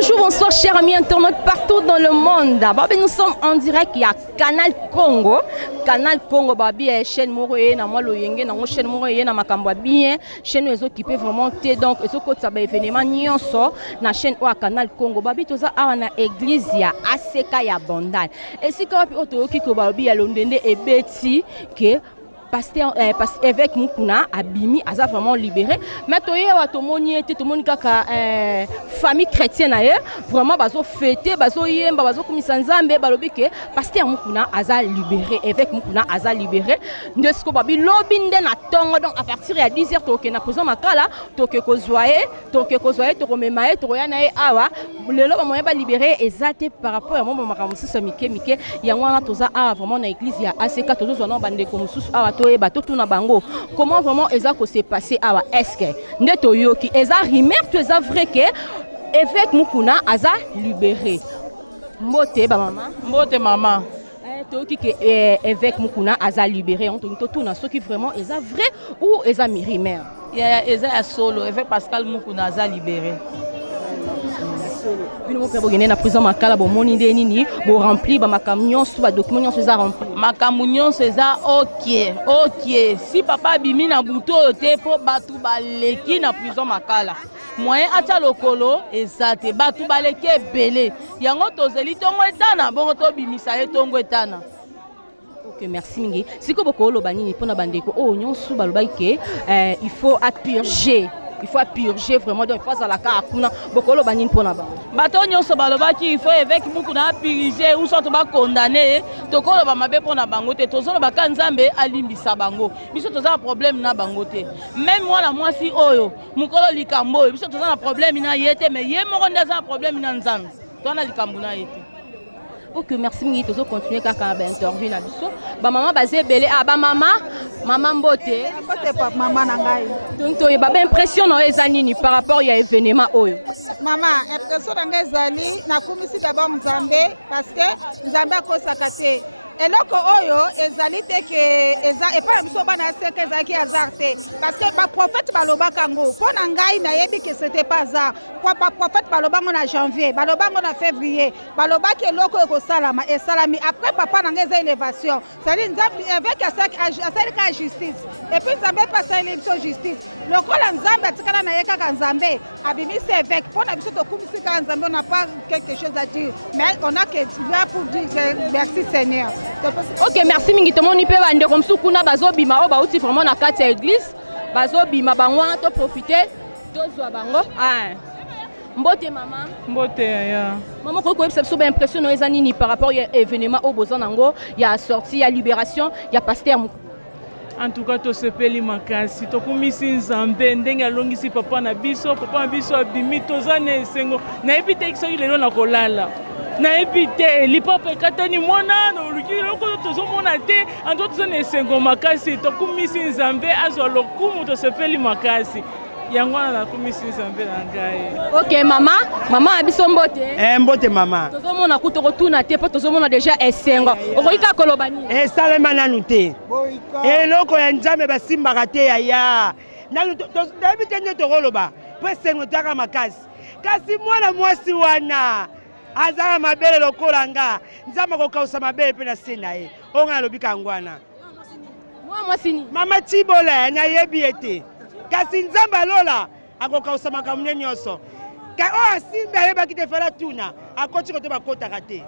Bonjour, bonsoir chers amis internautes partout dans le monde. Babi, nous sommes en direct, il y a Canal Congo. Canal Congo, Babi, chaîne Moroye, na moi loyenge, na moi chaîne Moroye, na makamba bien. Chaîne nous occupé vraiment té donc, et ce côté ça va événement nyonso na chaîne ou à Canal Congo. Babi, tout ça a na église ya ACK ya Bandal. Et si quand auto qui ko Babi ya londende et beti que pasteur évêque Mukuna abimi aza vraiment libéré mais toye wa tomoni ete tomoni kaka famille chrétienne aye vraiment bazo fêter bazo yemba bazo komisa nzambe balobi ke pasteur Mukuna aza libéré évêque Mukuna aza libéré ndesko babi lobi nde na tongo donc à partir ya 10h toke na prison makala toke kozwaye to komemaye to yana ye awa lelo ba moyen ba libéré ezate par rapport à mon makamusu mike ya wana toza awa vraiment na église ya ACK tozo zona bande ko mususu awa comment vraiment eza ko s'est passé awa est-ce que ndeto yoki eza rumeur to eza vrai que évêque Mukuna aza libéré mbote ba mama toki que évêque Mukuna aza libéré on tout na ce qui vraiment eza vrai ou eza rumeur ya eza solo évêque Pascal Mukuna aza libéré. Bino pe bogene na prison makala bo moni nde nini bo rempli ba makamion sous ba document nyonso eza rempli makamunion eza OK si papa bimi na buto te po batu baleki na prison makala moyen acha lokolo ezate batu baleki ebele yango tozeli tongo etana bongo to bimisa ye tongo etana. Ok, merci mingi. Si ko boko lo banini pona bandeko o nyonso baloba ke il faut purger vraiment donc face à la kakuna bokolo banine pona ba bato nyonso baloba ki il faut évêque Mukuna purger ou soit ba condamner to kolo ba mabe pona bango te to zolo ba kanzambe alimbisa bango biso toza problème na bango te même moi la mwasi oyo mukolo likambo biso toza na problème na yete mais ye moko ndaza problème na nzambe to na likambo na yete. Ok, merci mingi tozo continuer kaka ba interview na biso ba mama bazé belé ba mama mbote papa mama na ngai donc to ba impression na ezanini par rapport ya événement oyo mama impression na ngai ezali na kumisi d'abord Nzambe parce que Nzambe akosaka te eloko oyo ezali te ke eza epa biso bana seke ezaki hasard te parce que ba prophète balobaka ngo pona ngai na yebi que c'était pas hasard kwa ba prophète balobango na janvier balobango na février balobaki eloko eko salama et salami après papa na ngai eza élévation c'est Nzambe avec asali ka justice et puis Nzambe pasa biso justice lokola Nzambe atikala na yeka Nzambe abimisi évêque pona biso to kumisi ka Nzambe on n'a pas quelque chose à dire mais on a que là pour dire merci Seigneur. Ok, merci mingi to moni pe bande comme sukuna bazobima o bauti vraiment na kati ya église bazobima bangwa to profiter to zwa bango mbote mama Mbote ya maman ko ko so ba impression no ezanini par rapport à événement au bozan nango ya sortie ya libération ya pasteur. En tout cas, to sepeli makasi to kumisi Nzambe ndenge alongisi papa na biso abimi tozana esengo na ebite kiso lelo na kolala na ebite lipope katani mwana no lukilo ko tozomona te ando tozana esengo makasi to kumisi Nzambe azwa lokumu to sepeli makasi yango na kumisi Nzambe na ngai. Ok mama abiso mbote mbote mama tozomona kutoko tuna te po tozomona déjà esengo okoika kolobani esalema nanu te eloko ya Nzambe basimbaka te ya nanu toyebi te nde tokoloba po esengo taka makasi kasi mwana mwasi wana azala mabele lokola nga Nzambe akokausa mabele mpe na se na ye onga alobika yango wana mwasini mama Tibola nayebi ete kasi Nzambe alola akokausa makambo nyonso ka o asimbi ayebaki te fela tuna akoti kote bakotaka te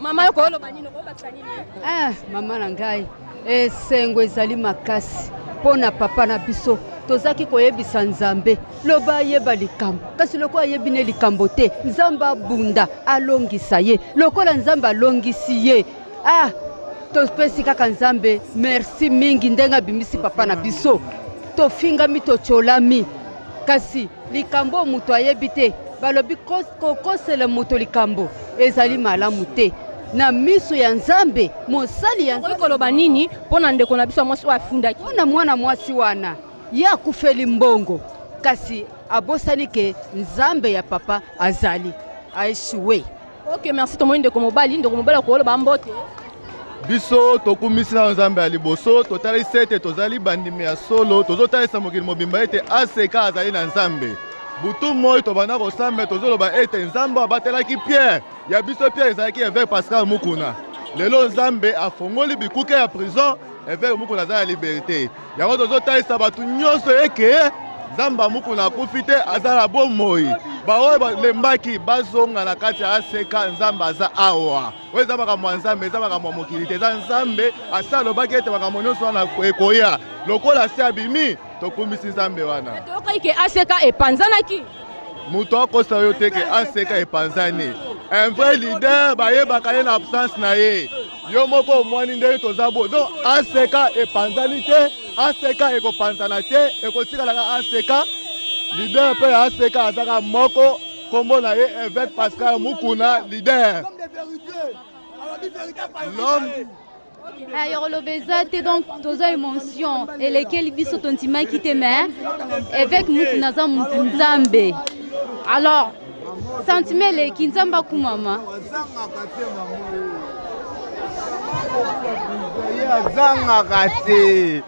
mama yo koloba nini kobakisa nini mama na ngai esengo ezali makasi pona papa na biso tozaki koyebisa Nzambe loba yeba likambo kasi loko ayebi ne likambo te Nzambe abunda alongisa ye lokola Nzambe alongisi ye topesi kaka Nzambe merci mingi ndenga bimisi papa na biso tofingami tocholami kasi likambo muto ayebi te balobi kokosela muto likambo ezali malamu te na miso ya Nzambe mosali ya Nzambe koloba nini pona ndeko na biso mwasi afundaki pona mwana mwasi wana ya kufeli mbongo kasi abosani ke Nzambe ya papa azali aishuwe. Ok, merci to ndeko mobali koloba mbote biso tokumisi na Nzambe ya liboso totali sete tozali bandimi ya solo tozotalisa mokili mobimba ete ACK azali na Nzambe butu moi to bana ko sambe to zolo ba ete nzambe abatelaki Pierre ya biso Pierre ezalaki avec Pascal Mukuna lelo nzambe afongoli bikuke ya prison avec Mukuna za ya liberté yango to zotalisa batu nyonso eke nzamba Mukuna akufi te azala bomoi baoyo balembaki bazonga na kati ya aseka nzambe aza awa oyo eza makambo ya nzambe eza makambo ya mokili te eza nzambe asa alobaki ete makambo nyonso wana ekoya lokola se abimi tokumbisi nzambe wana toyokai ke aseka epanzanaki moto akosa oyo te ke aseka epanzani un vrai leader bayebaka ye na absence na ye yo moko omwani ndenge toza bo donc aseka epanzani te aseka ekopanzana te ekotikalaka aseka leader mpe ya aseka azaka moko kombo na ye évêque Pascal Mukuna leader l'homme yorolobeza te donc toza émotion elekeli biso tontimaki te mais évêque Mukuna aza mutu nzambe alors sentiment eleki nzambe akumama azangaka te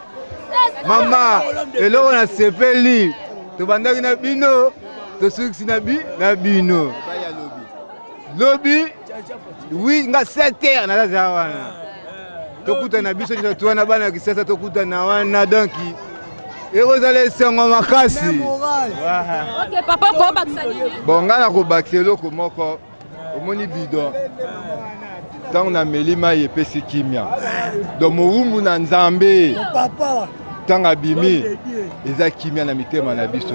mama eloko nasepeli tobandaki na bino tosukisi na bino lobi wi nga 7 heures nazaza wana tokutana na biso nyonso tuwana bana ya kisasa tokutana wana donc ekozala esengo makasi bon nga nakobakisa eloko moko omoni bidon ntango nameli mai epesi kimia donc mowumbu na nzambe ntango abimi eza kimia na mitema na biso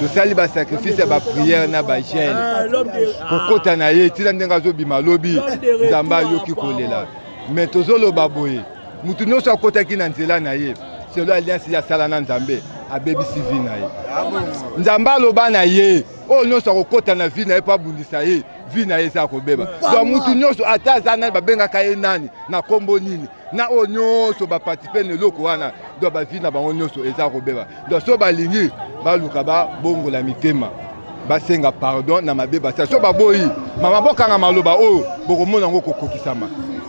tosali basacrifice ya bapriere na bagene kokota na ye tina ndenge azobima lobi nzambe ayoki kolela me tozoloba boye mutu nyonso akotaki na nzela na ye selo alliance ya sala na nzambe abebisi vi na ye nzambe aloba na ye oyo nyonso akokota na vi na ye mpo abundisa ye vi na ye eza akobeba donc mutu nyonso ata aza nani babengaka ye nani na kombo nini na oyo nyonso baparticipe na eloko wana donc bavi na bango nyonso eza akobeba donc so balingi baluka babongola mitema basenga pardon na mabe basala so baboyi mama bokanga maloba oyo bokomona yango kokokisama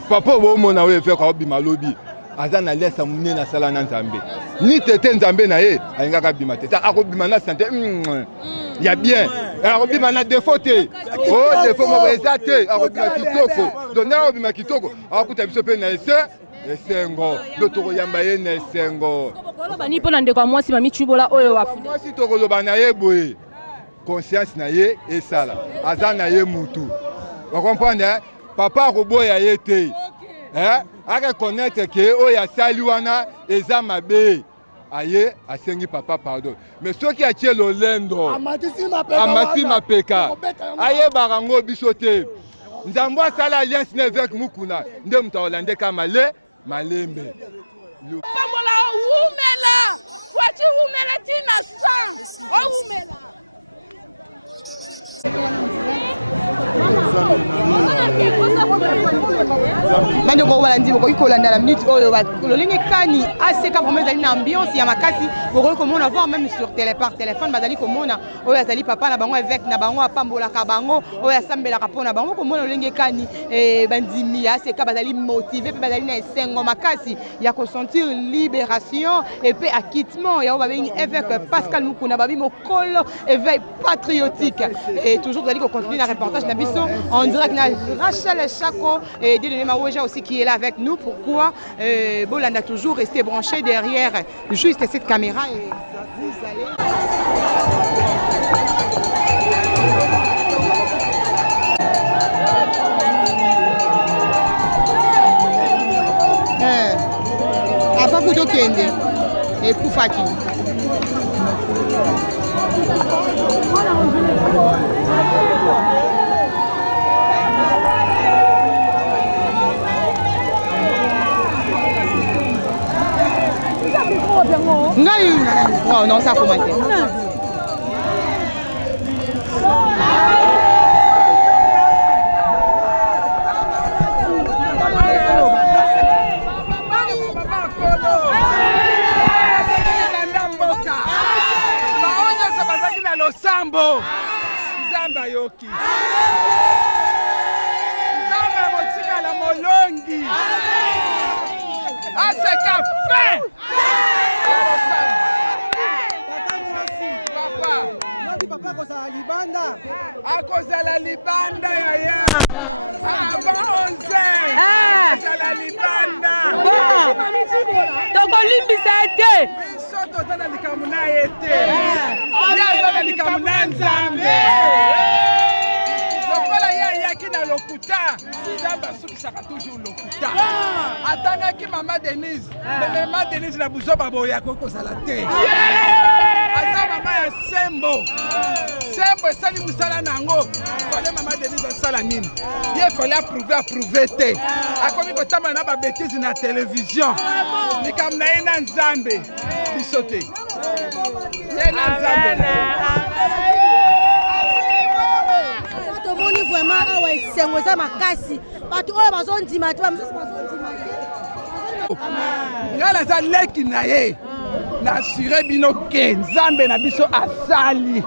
papa bomona oyo efeka obima lobi aza na lesa munene asala na nzambe ni tete nzambe na ye alingaka bima te akobima na sante ya bien akobima na défaut te o défaut moko eza te akobima kitoko donc na akobima kitoko akakuta biso mpe na esengo do tokoyamba ye na esengo bani mpo na ndeko ya mwasi mamichubola oyo wafude mwasi tokoloba na ye boye conscience na ye esala aza na ye mutu okomprendre papa akoboya ye te areconnaître ke oyo asali wana eza mabe aye asengi papa pardon mais soki atie lolendo amasi mapeka ayebaka yango biso te nzambe asala alliance na évêque Mukuna nde moto aolandeka malembe pambola wumela fwati wumela tina sang owumela bande ko wala ndi bokoki kolanda na minute oyo lolenge kani aseka vraiment ezali na ambiance ya makasi bokoki komona voir même sur par téléphone bazali komona oyo azali papa na bango évêque na bango apambolaka bango oyo asambelaka mpona bango komona lolenge kani bandimi aseka bazali motivé mpe bazali na esengo makasi ya kosentir libération et puis acquittement ya oyo babengi évêque Pascal Mukuna babi mokolo éveil patriotique et toujours bazali kocontinue na reportage na biso en direct na Rachel Chako et Dieudonné Maouéja aussi qui est là avec nous. Pourquoi Bolanda a toujours resté branché derrière juste cette caméra et vous allez. Avant Boudo Kende et Poufaki. Non, non, ça commence. Sambo Zamba yoki Zamba motika la molongi Aseka fin Papa papa kozala libanda. Akozala libanda yaya. Avant 11 akozala libanda. Tokolimbisa te. Biso tozala likambo na ye te. Yazala likambo na Nzambe. Lokola ye ayaki na lokuta, Nzambe asukisaka toujours lokuta. Atangaki mama Denise, mais mama Denise na buzoba boya kozala te. Aza mama ya Sembo. Sembo esali musala nango. Fallait mama Denise asala nini? Ye fallait approuver te. Akomi kotama na ba bêtise na télévision. Likambo na ye na Nzambe. Biso te. Ye na Nzambe. Tomoni vraiment awa esengo eza makasi bato oyo bazondima te bamosusu bazondima nga naza leki na ye na assure bino ke Nzambe na biso asali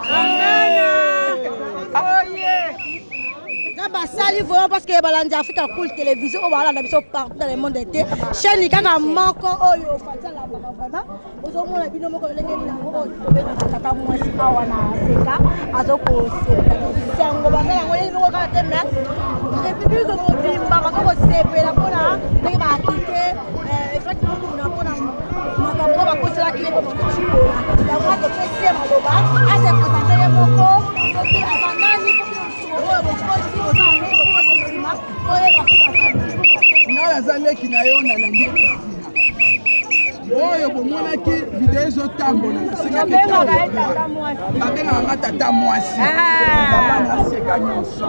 basali vraiment parce que balandi Africa Cool Télévision oyo balanda biso partout dans le monde ete chaîne kaka moko oyo ofatala baba vraiment ozomona bino moko lengeli nango oyo tobenga tata mwasi awa na seka azokosengo basala yango ye moko kaka te mais depuis biso mobimba bazokosepela mpona ndenge baakite effectivement kuna mpona makambo oyo bakoselaki ye bomochikola yango atopesi ye maloba asepresentele moko soki aza nani naza leki na yo nalandi oyo bomonaki video ezotambola babengaka nga tata mwasi bana aseka nyonso.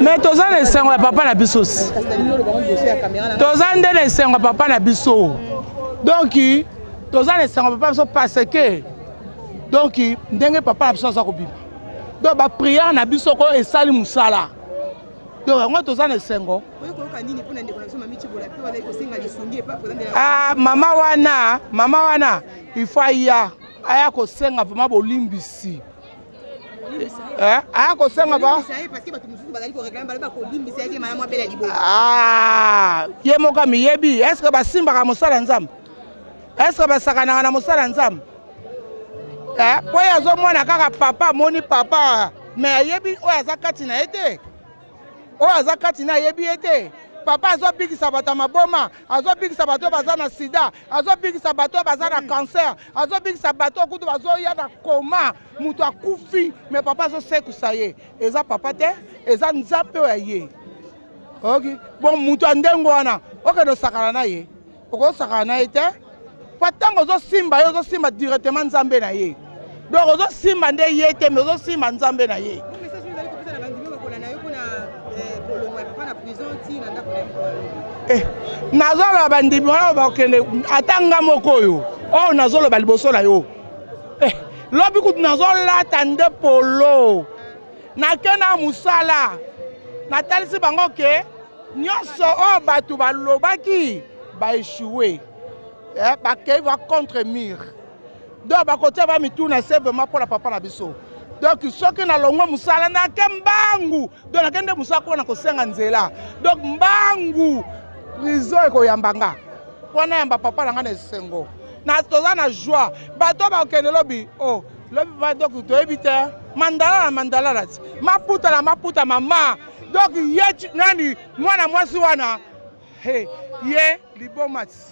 Mais toza na esengo ya papa na biso si toza nde na esengo ya papa na biso donc toza na esengo ya papa na biso parce que donc ndenge papa na biso aza kobima donc bapriere na biso ko esali mosala donc yango toza na esengo. Mama wana il faut aya kosenga vraiment bolimbisi akosenga ba ye moko miyebi estce basimbaka mosala nzambe estce basakanaka na mosala nzambe po oyo azomona kaka papa amoni papa me ayebi oyo aza kati na ye te oyo aza kati na ayebi ye te papa azobikisa bato ya maboma azobikisa bato oyo baza na sida azobikisa bato oyo baza na cancer azobikisa bato kutu bazoya na koma moto akufi me papa azosekusa ye eza papa te eza nzambe oyo aye ok bon moto ya ndenge wana okende osakana na ye okosakana na ye te po ntango ozosimba ye ozosimba directement nzambe na ye donc ozosimba nde ye te me ozosimba nzambe na ye nazoloba bandimi wana bakende ata nga moko oyo oyo nazoloba liboso na yo lobi kutu nazolata nde polo nake na mosala natalisi bango ke nyonso oyo bato balobaki baeshue bakei va contre mur donc bakotia bamituna se vraiment mpo na papa na biso donc soki nalongwe mosala nake mbangu donc nakende mosala mpona kosenga nzela donc mbangu prison ekoyamba nga mpo nayamba papa na nga na esengo toza na joie bato bakokende lobi o lobi pa donc toyebi te mandala na mandala ti maputa na maputa mama donc ye nani mwana mwasi wana ye libomati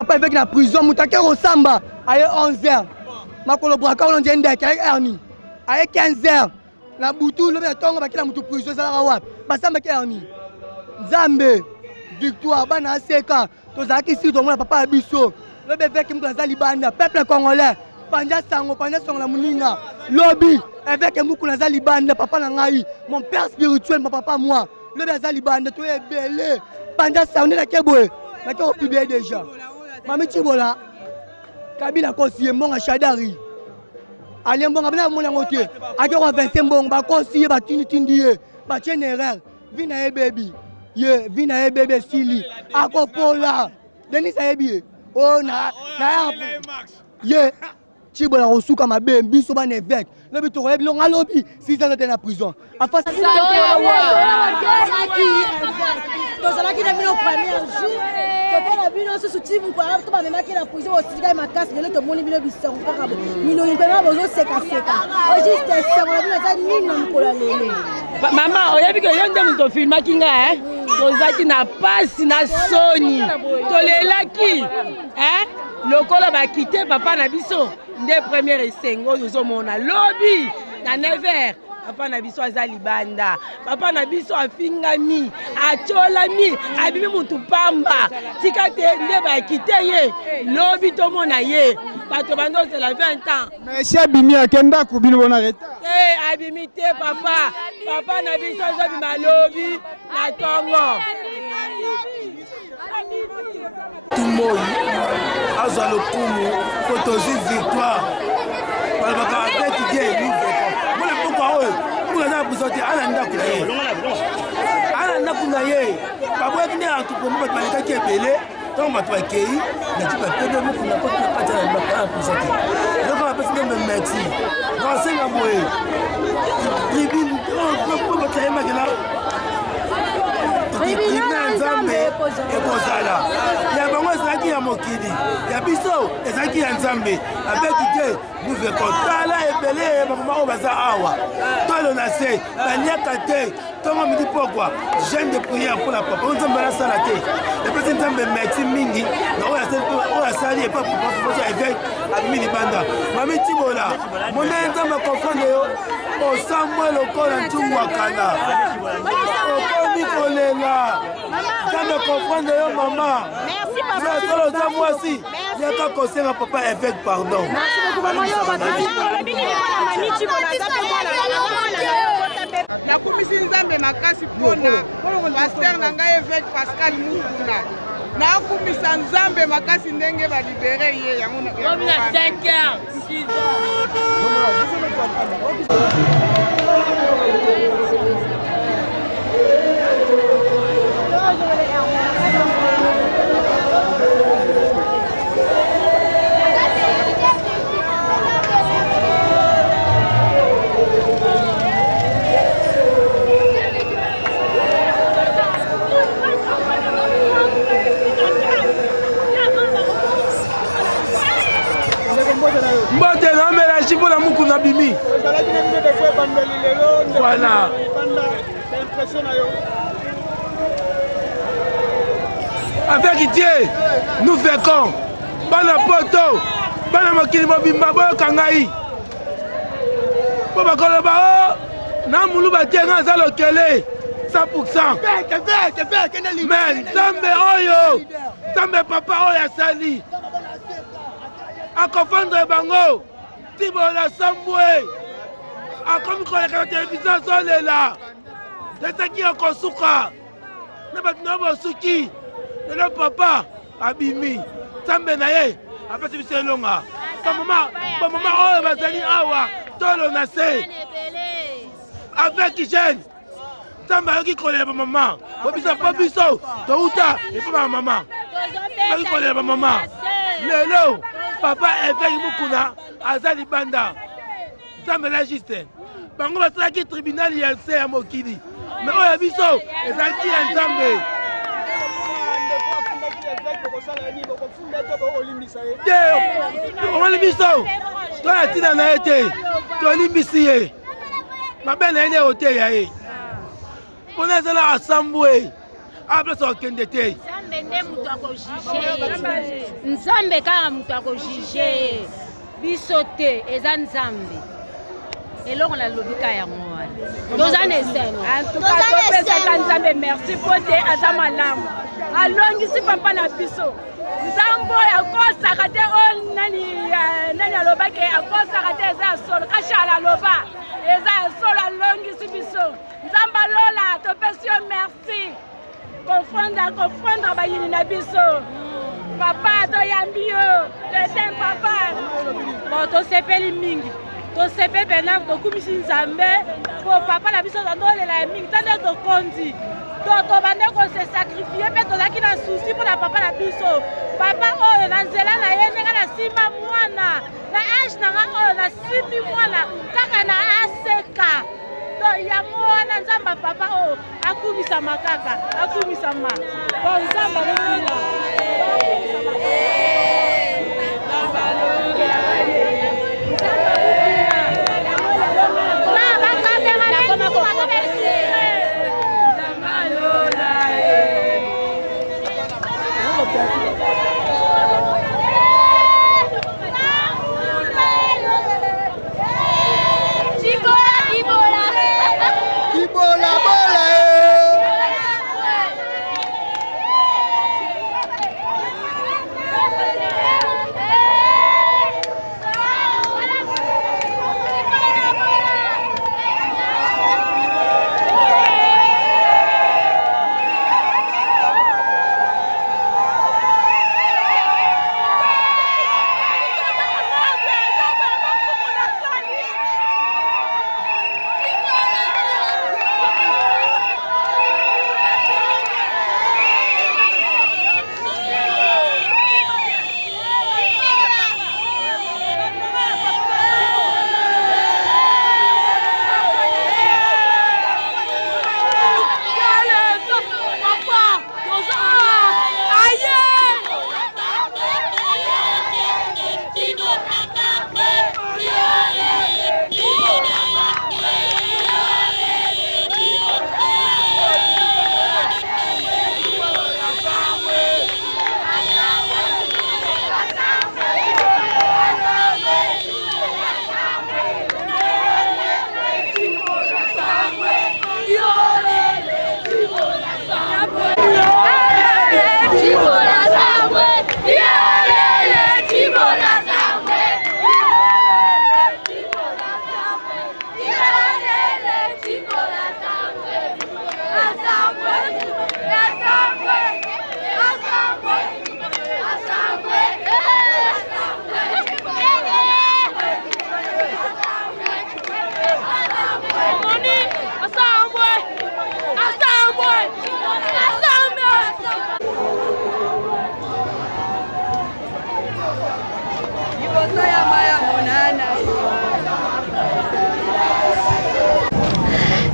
papa avec la prison moutake kosamba aye 11h makolo braka olonje ndeke aye erni aye 15h na butu lobi etongo bakila mutu prison ezalaka wapi basambaki erni nzambe victoire bana aseka tozalaki siri tomona papa ya biso lobi eveke mutu aza libanda peuple congolais panja sango na moninga lobi eveke muku naza libanda papa na ngai mon père spirituel ma papa moi lobi aza libanda to ebele panja sango nde nake boye nake kopiblie déjà mami Chibola kabila kosi ye mbonga shadari ale mbonga bana mona ngote ake ko 25 mbonga bakosi ye batindi ye ba general vina ye baby ye vina ye bebe sili akopola denis ayebi o na ye Chibola kosuka mabe biso bana évêque lobi to koyebi longa lobi 6 ans na prison afasi tozalaki na bino premier jour totala bino susu ti mokolo to bamemaki na prison osika makasi lelo tomoni bino bisango kaka minoi mpena bozosekaseka ojuste esango na bino eza nini na mokolo ya lelo mama oyebi ke yo nde moto ofilmaki nga tozalaki na pasi na soni tolelaki lokolo bakite papa na biso nde première esengo oyo ozomona lobi na 9h papa na biso aza libanda papa na biso afingami acholami abimi mutu pamba tika te nde bakite ye lobi tomona ye bato bandozela 20 ans mais abimi akenda kubino bona reta abimi te papa na biso azobima lobi na tongo Tumoyi azwa lokumu kotozi victoire balobaka abeti ge mona pokwa oyo muna na buso te ana ndako na ye baboyaki nde atupomo bato balekaki ebele ntango bato bakei nati bapede mokuna po kati na bakala buso te eloko bapesi nde memeti basenga boye tribune po bakayemaki tribune nzambe ekozala ya bango ezalaki ya mokili ya biso ezalaki ya nzambe abeki te nous kotala ebele bakoma oyo baza awa tolo na se baliaka te ntongo midi pokwa jeune de prière mpo na papa oyo nzambe alasala te epesi nzambe merci mingi na oyo asali epaposo évêque abimi libanda mami Chibola mondele nzambe akonfronde yo osambwa lokola ntungwakana okomi kolela nzambe akonfronde yo mama solo oza mwasi yaka kosenga papa évêque pardon nakumisi nzambe makasi mpona paster na ngai évêque Pascal Mukuna nakumisa nzambe makasi ndenge balibere ye yango na 5h 6h Voilà. Avec Dieu, nous fécons. Bana poto, bana mokili mobimba boyo kangai. Boba koloba o, na mulu batenga za lokele 100%. Mais Nzambe oyo, Nzambe papa oyo asali. Akofandre bango, tibola sambwe. Akomi koleka télévision solela. Tetaki akosuka. Na batino bosuki. Le papa abimi. Nzambe na ye apesi biso elonga. Mama oyo bazali awa tolo na se. Avec jeune. Nzambe ayoki kolela ba mama. Po biso touta epa ba mama. Ayoki kolela ba mama. Lelo papa évêque Mukuna azali banda. Nzambe la juste. Bango basalaki tribunal ya nse ya mokili. Mais oyo biso ezalaki ya Nzambe. Olimbisa toya tina na ye te tolimbisi ye mabe na ye nde oteya ye mpona ezala asambwe aplasa okende te nzambe kaka moto akojuge biso te eza nzambe eloko nalobika yango wana toza na esengo topesaka nzambe merci po te aza malamu alongisi papa na biso nzambe oyo akosaka te oyo nani alobaki akosaka te eza ya solo kashala aloba eza ya solo alongisi biso nzambe alola topesi yo merci kofondre bayini na biso papa toyambi yo tete papa bon tosepeli mingi tosepe pena tokumisi nzambe po papa na biso tozolela ya mingi tande tokondi tobande kose sakrifie mpe tozalaki na susi mpona papa na biso papa oyo na nzela na ye ndenge nasimba mwana na age nanga oyo nasimbi mwana kaka na aseka yango wana nzambe papa oyo akumisama kaka akumisama po nzambe alokila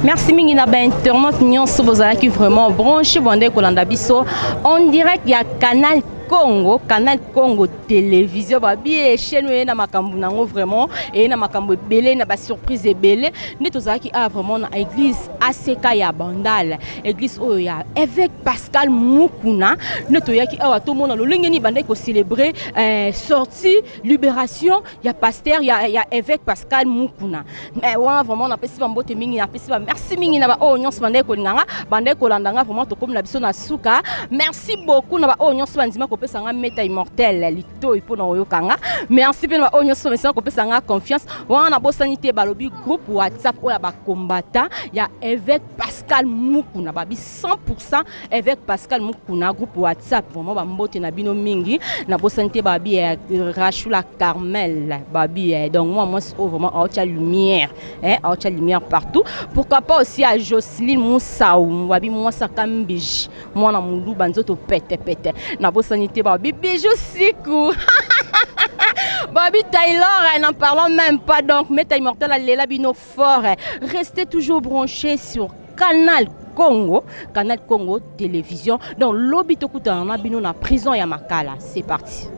Merci mingi na ba internaute nyonso bozalaki vraiment branché bonde kolanda biso on direct ya Canal Congo télévision babi chaîne na makambu nango vraiment et na makambu belé na ba surprise belé ni tozaki a vraiment na église ACK ya Bandal église oya évêque Pascal Mukuna ne toyaki awa tout monde lolenge ni bande ko célébrer sortie libération ya pasteur ya évêque Pascal Mukuna mais wa vraiment na pesi mbote mingi na pesi merci mingi na ba o nyonso bande ko linganga bande ko landanga vraiment to comme na biso na suka merci beaucoup na ba o nyonso bandima ko pesa nga meta immortel lito ipo na oyokanga merci pe na ba o nyonso mesa ko pesa nga confiance wa na bosanité balobi groupe WhatsApp oya ba combattant ya évêque Pascal Mukuna babi 100% évêque Pascal Mukuna groupe WhatsApp vraiment ba mbote na bino mingi na bosanité babi Rachula Carmel babi donc moi vraiment autre lumière autre lumière partout pourquoi pas aussi à Jocelyne Moussaou babi moi Sakambij moi na mundu banzoto pete na bosanité babi bijou siku Babi Taylor, n'en parlons même pas donc Meta Immortel à Lela Bino fort. Restez toujours branchés sur Canal Congo télévision dans l'obito kutana bino na prison ya Makala. C'est parti.